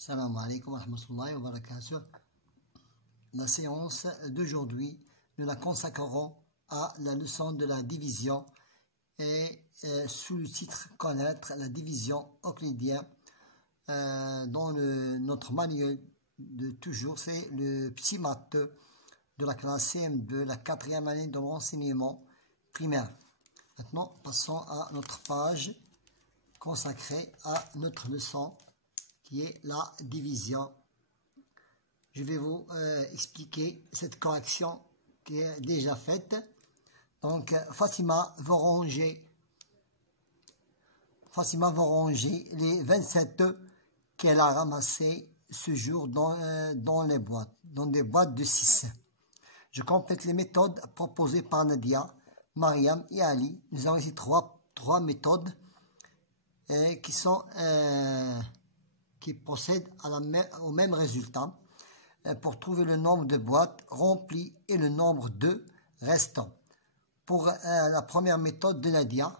Salam alaikum wa rahmatullahi wa barakatuh. La séance d'aujourd'hui, nous la consacrerons à la leçon de la division et sous le titre connaître la division euclidienne dans notre manuel de toujours, c'est le petit maths de la classe CM2, la 4e année de l'enseignement primaire. Maintenant, passons à notre page consacrée à notre leçon qui est la division. Je vais vous expliquer cette correction qui est déjà faite. Donc, Fatima va ranger les 27 qu'elle a ramassés ce jour dans les boîtes, dans des boîtes de 6. Je complète les méthodes proposées par Nadia, Mariam et Ali. Nous avons ici trois méthodes qui procèdent au même résultat pour trouver le nombre de boîtes remplies et le nombre de restants. Pour la première méthode de Nadia,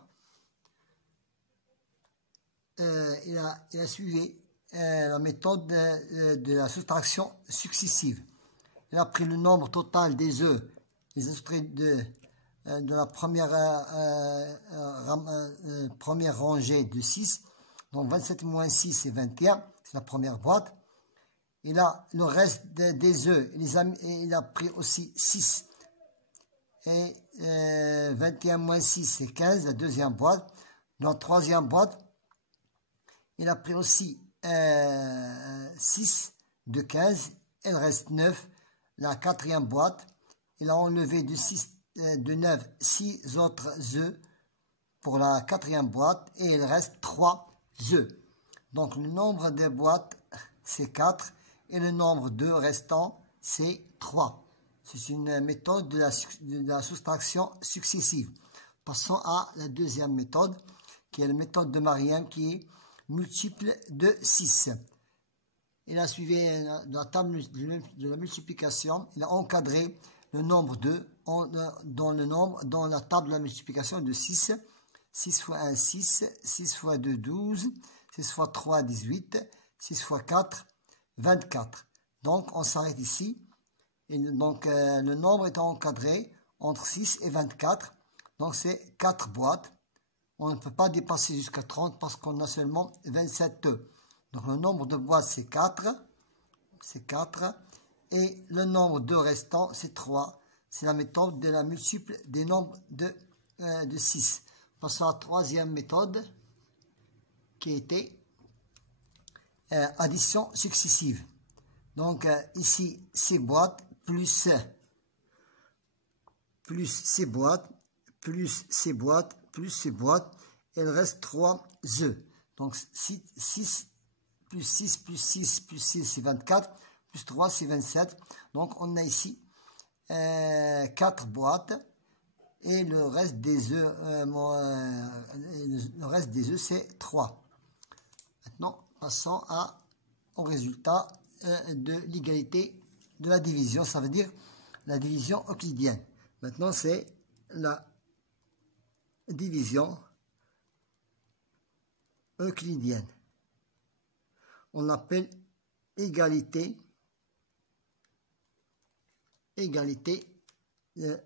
il a suivi la méthode de la soustraction successive. Il a pris le nombre total des œufs, les extraits de la première rangée de 6. Donc 27 moins 6, c'est 21, c'est la première boîte. Et là, le reste des œufs, il a pris aussi 6. Et 21 moins 6, c'est 15, la deuxième boîte. Dans la troisième boîte, il a pris aussi 6 de 15, il reste 9. La quatrième boîte, il a enlevé de 9, 6 autres œufs pour la quatrième boîte et il reste 3 œufs. Donc le nombre des boîtes c'est 4 et le nombre d'œufs restants c'est 3. C'est une méthode de la soustraction successive. Passons à la deuxième méthode qui est la méthode de Mariam qui est multiple de 6. Il a suivi la table de la multiplication, il a encadré le nombre d'œufs dans la table de la multiplication de 6. 6 fois 1, 6, 6 fois 2, 12, 6 fois 3, 18, 6 fois 4, 24. Donc, on s'arrête ici. Et donc, le nombre est encadré entre 6 et 24. Donc, c'est 4 boîtes. On ne peut pas dépasser jusqu'à 30 parce qu'on a seulement 27 œufs. Donc, le nombre de boîtes, c'est 4. C'est 4. Et le nombre de restants, c'est 3. C'est la méthode de la multiple des nombres de 6. Passons à la troisième méthode qui était addition successive. Donc ici, ces boîtes plus ces boîtes, plus ces boîtes, plus ces boîtes, il reste 3 œufs. Donc 6 plus 6 plus 6 plus 6, c'est 24, plus 3, c'est 27. Donc on a ici 4 boîtes. Et le reste des œufs, c'est 3. Maintenant, passons au résultat de l'égalité de la division. Ça veut dire la division euclidienne. Maintenant, c'est la division euclidienne. On l'appelle égalité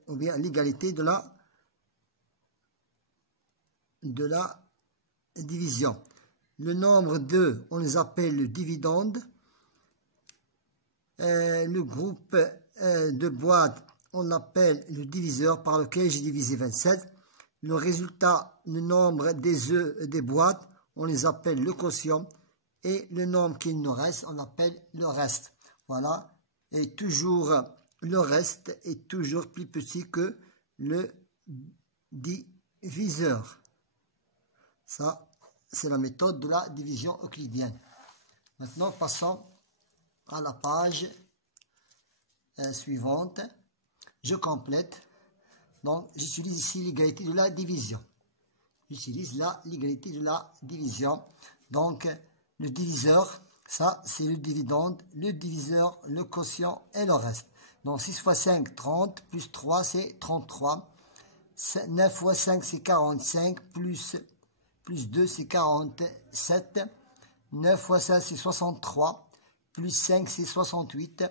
ou bien l'égalité de la division. Le nombre de, on les appelle le dividende. Le groupe de boîtes, on l'appelle le diviseur par lequel j'ai divisé 27. Le résultat, le nombre des œufs des boîtes, on les appelle le quotient. Et le nombre qu'il nous reste, on l'appelle le reste. Voilà. Et toujours... le reste est toujours plus petit que le diviseur. Ça, c'est la méthode de la division euclidienne. Maintenant, passons à la page suivante. Je complète. Donc, j'utilise ici l'égalité de la division. J'utilise l'égalité de la division. Donc, le diviseur, ça, c'est le dividende. Le diviseur, le quotient et le reste. Donc 6 fois 5, 30, plus 3, c'est 33. 9 fois 5, c'est 45, plus 2, c'est 47. 9 fois 16, c'est 63. Plus 5, c'est 68.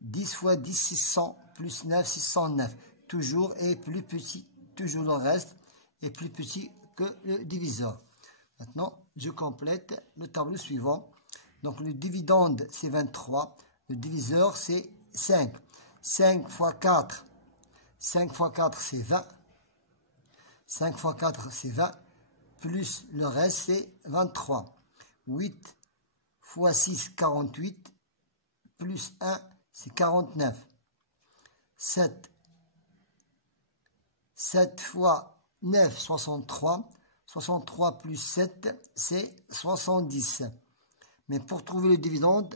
10 fois 10, 600. Plus 9, 609. Toujours est plus petit, toujours le reste est plus petit que le diviseur. Maintenant, je complète le tableau suivant. Donc, le dividende, c'est 23. Le diviseur, c'est 5. 5 fois 4. 5 fois 4, c'est 20. 5 fois 4, c'est 20. Plus le reste, c'est 23. 8 fois 6, 48. Plus 1, c'est 49. 7. 7 fois 9, 63. 63 plus 7, c'est 70. Mais pour trouver le dividende,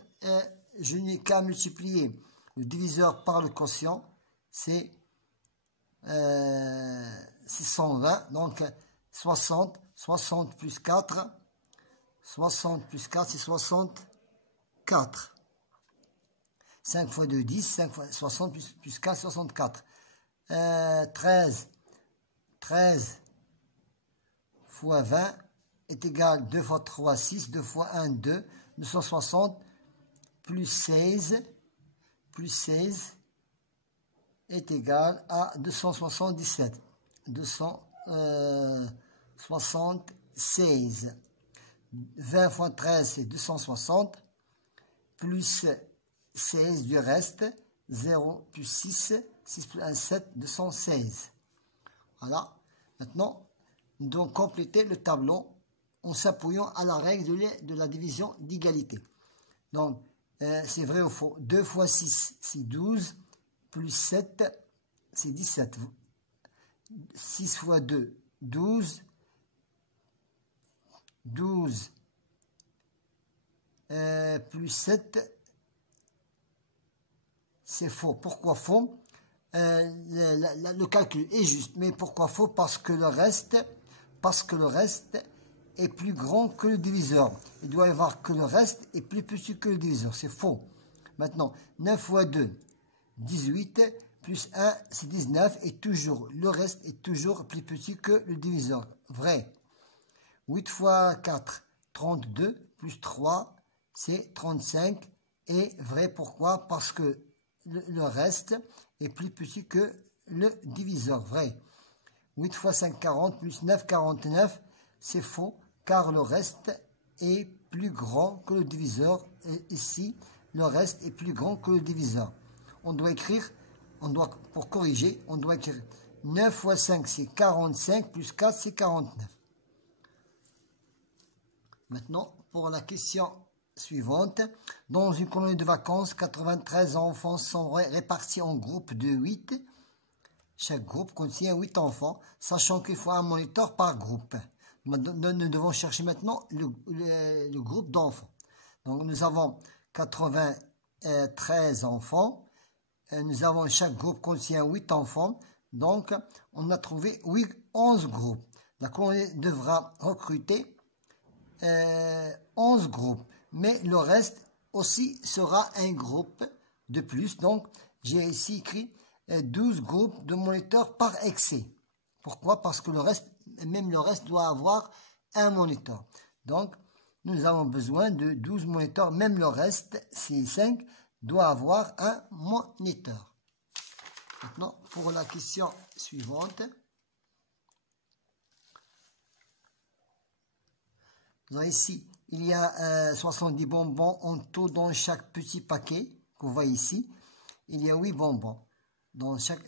je n'ai qu'à multiplier le diviseur par le quotient. C'est 620. Donc 60. 60 plus 4. 60 plus 4, c'est 64. 5 fois 2, 10. 5 fois 60 plus 4, 64. 13. 13 fois 20 est égal 2 fois 3, 6, 2 fois 1, 2, 260, plus 16 est égal à 277. 276. 20 fois 13, c'est 260, plus 16 du reste, 0 plus 6, 6 plus 1, 7, 216. Voilà. Maintenant, nous devons compléter le tableau en s'appuyant à la règle de la division d'égalité. Donc, c'est vrai ou faux. 2 fois 6, c'est 12, plus 7, c'est 17. 6 fois 2, 12. 12 plus 7, c'est faux. Pourquoi faux? Le calcul est juste, mais pourquoi faux? Parce que le reste est plus grand que le diviseur. Il doit y avoir que le reste est plus petit que le diviseur. C'est faux. Maintenant, 9 fois 2, 18, plus 1, c'est 19, et toujours, le reste est toujours plus petit que le diviseur. Vrai. 8 fois 4, 32, plus 3, c'est 35, et vrai. Pourquoi? Parce que le reste est plus petit que le diviseur. Vrai. 8 fois 5, 40, plus 9, 49, c'est faux, car le reste est plus grand que le diviseur. Et ici, le reste est plus grand que le diviseur. On doit écrire, pour corriger, on doit écrire 9 fois 5, c'est 45, plus 4, c'est 49. Maintenant, pour la question suivante, dans une colonie de vacances, 93 enfants sont répartis en groupes de 8. Chaque groupe contient 8 enfants, sachant qu'il faut un moniteur par groupe. Nous devons chercher maintenant le groupe d'enfants. Donc, nous avons 93 enfants. Chaque groupe contient 8 enfants. Donc, on a trouvé 11 groupes. La colonie devra recruter 11 groupes, mais le reste aussi sera un groupe de plus. Donc, j'ai ici écrit 12 groupes de moniteurs par excès. Pourquoi? Parce que même le reste doit avoir un moniteur. Donc, nous avons besoin de 12 moniteurs. Même le reste, c'est 5, doit avoir un moniteur. Maintenant, pour la question suivante. Donc ici, il y a 70 bonbons en tout dans chaque petit paquet que vous voyez ici. Il y a 8 bonbons. Dans chaque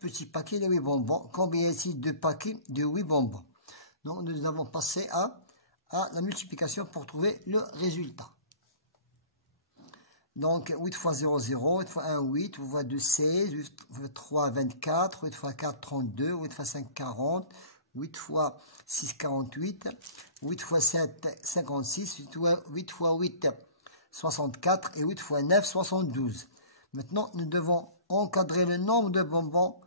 petit paquet, il y a 8 bonbons. Combien y a-t-il de paquets de 8 bonbons? Donc, nous avons passé à la multiplication pour trouver le résultat. Donc, 8 fois 0, 0. 8 fois 1, 8. 8 fois 2, 16. 8 fois 3, 24. 8 fois 4, 32. 8 fois 5, 40. 8 fois 6, 48. 8 fois 7, 56. 8 fois 8, 64. Et 8 fois 9, 72. Maintenant, nous devons encadrer le nombre de bonbons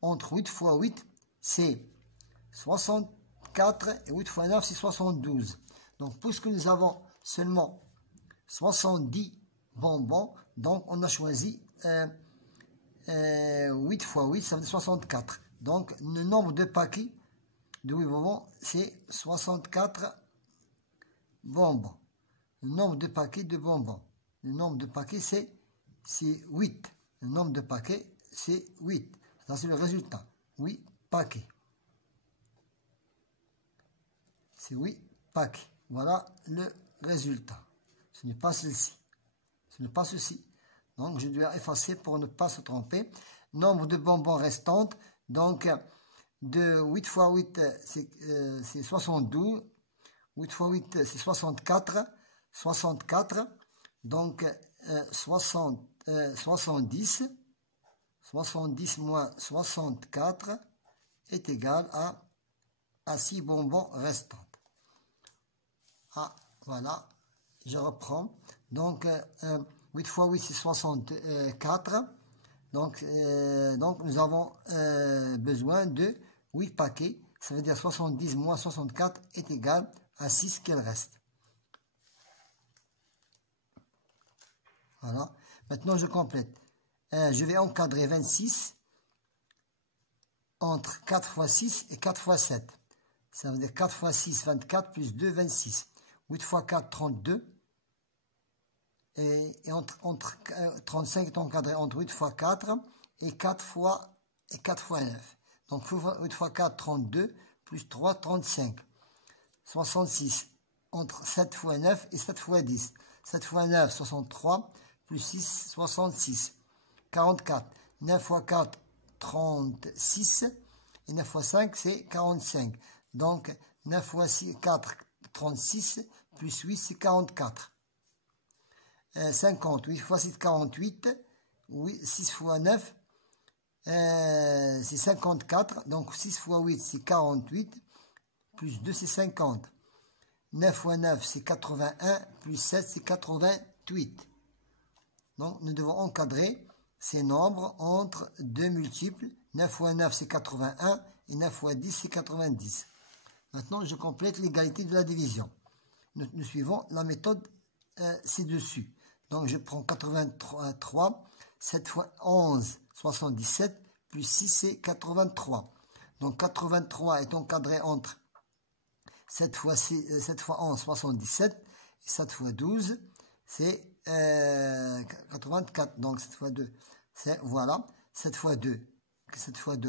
entre 8 fois 8, c'est 64. Et 8 fois 9, c'est 72. Donc, puisque nous avons seulement 70 bonbons, donc on a choisi 8 fois 8, ça veut dire 64. Donc, le nombre de paquets de 8 bonbons, c'est 64 bonbons. le nombre de paquets de bonbons. Le nombre de paquets, c'est 8. Le nombre de paquets, c'est 8. Ça, c'est le résultat. 8 paquets. C'est 8 paquets. Voilà le résultat. Ce n'est pas ceci. Ce n'est pas ceci. Donc, je dois effacer pour ne pas se tromper. Nombre de bonbons restantes. Donc, de 8 fois 8, c'est 72. 8 fois 8, c'est 64. 64. Donc, 70. 70 moins 64 est égal à 6 bonbons restants. Ah, voilà. Je reprends. Donc, 8 fois 8, c'est 64. Donc, nous avons besoin de 8 paquets. Ça veut dire 70 moins 64 est égal à 6 qu'il reste. Voilà. Maintenant, je complète. Je vais encadrer 26 entre 4 fois 6 et 4 fois 7. Ça veut dire 4 fois 6, 24, plus 2, 26. 8 fois 4, 32. Et entre 35 est encadré entre 8 fois 4 et 4 fois 9. Donc 8 fois 4, 32, plus 3, 35. 66 entre 7 fois 9 et 7 fois 10. 7 fois 9, 63, plus 6, 66. 44. 9 fois 4, 36. Et 9 fois 5, c'est 45. Donc 9 fois 4, 36, plus 8, c'est 44. 50, 8 fois 6, 48, 6 fois 9, c'est 54, donc 6 fois 8, c'est 48, plus 2, c'est 50. 9 fois 9, c'est 81, plus 7, c'est 88. Donc, nous devons encadrer ces nombres entre deux multiples. 9 fois 9, c'est 81, et 9 fois 10, c'est 90. Maintenant, je complète l'égalité de la division. Nous suivons la méthode ci-dessus. Donc, je prends 83, 7 fois 11, 77, plus 6, c'est 83. Donc, 83 est encadré entre 7 fois 11, 77, et 7 fois 12, c'est 84. Donc, 7 fois 2, c'est, voilà, 7 fois 2,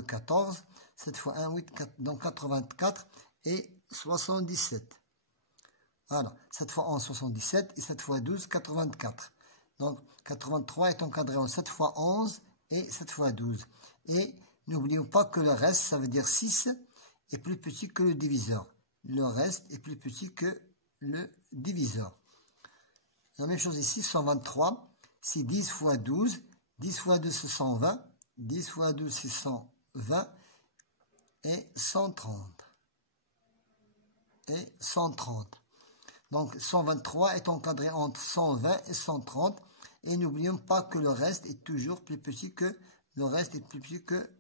14, 7 fois 1, 8, 4, donc 84 et 77. Voilà, 7 fois 11, 77 et 7 fois 12, 84. Donc, 83 est encadré en 7 fois 11 et 7 fois 12. Et n'oublions pas que le reste, ça veut dire 6, est plus petit que le diviseur. Le reste est plus petit que le diviseur. La même chose ici, 123, c'est 10 fois 12. 10 fois 2, c'est 120. 10 fois 12, c'est 120. Et 130. Et 130. Donc, 123 est encadré entre 120 et 130. Et n'oublions pas que le reste est toujours plus petit que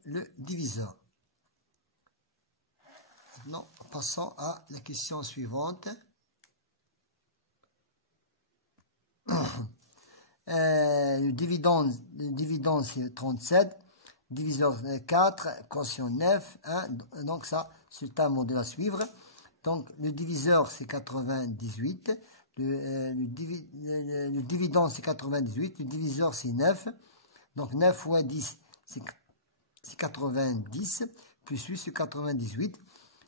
le diviseur. Maintenant, passons à la question suivante. Le dividende c'est 37. Diviseur 4. Quotient 9. 1. Donc, ça, c'est un modèle à suivre. Donc, le diviseur, c'est 98. Le dividende, c'est 98. Le diviseur, c'est 9. Donc, 9 fois 10, c'est 90. Plus 8, c'est 98.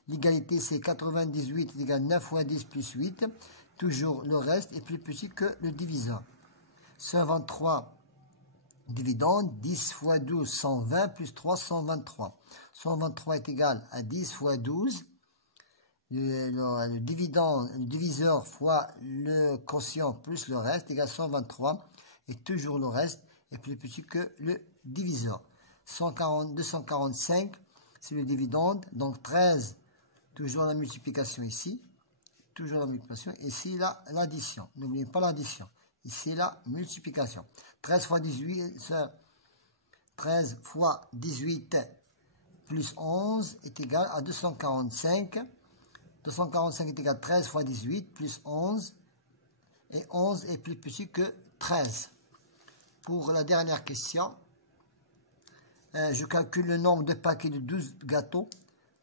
L'égalité, c'est 98 égale 9 fois 10 plus 8. Toujours, le reste est plus petit que le diviseur. 123, dividende. 10 fois 12, 120. Plus 3, 123. 123 est égal à 10 fois 12. Le diviseur fois le quotient plus le reste égale 123 et toujours le reste est plus petit que le diviseur. 245 c'est le dividende, donc 13 toujours la multiplication ici, toujours la multiplication, ici l'addition, n'oubliez pas l'addition, ici la multiplication. 13 fois 18 plus 11 est égal à 245. 245 est égal à 13 fois 18 plus 11. Et 11 est plus petit que 13. Pour la dernière question, je calcule le nombre de paquets de 12 gâteaux.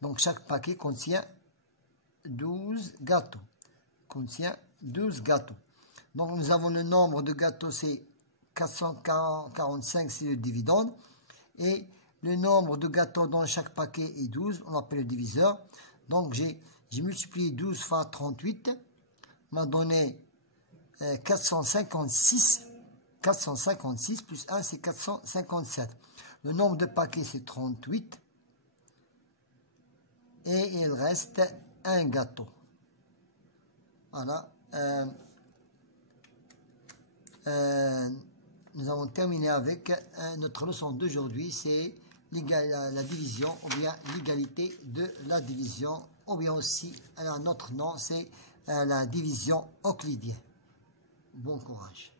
Donc chaque paquet contient 12 gâteaux. Donc nous avons le nombre de gâteaux, c'est 445, c'est le dividende. Et le nombre de gâteaux dans chaque paquet est 12, on appelle le diviseur. Donc j'ai multiplié 12 fois 38, m'a donné 456. 456 plus 1, c'est 457. Le nombre de paquets, c'est 38. Et il reste un gâteau. Voilà. Nous avons terminé avec notre leçon d'aujourd'hui. C'est la division, ou bien l'égalité de la division, ou bien aussi, notre nom, c'est la division euclidienne. Bon courage.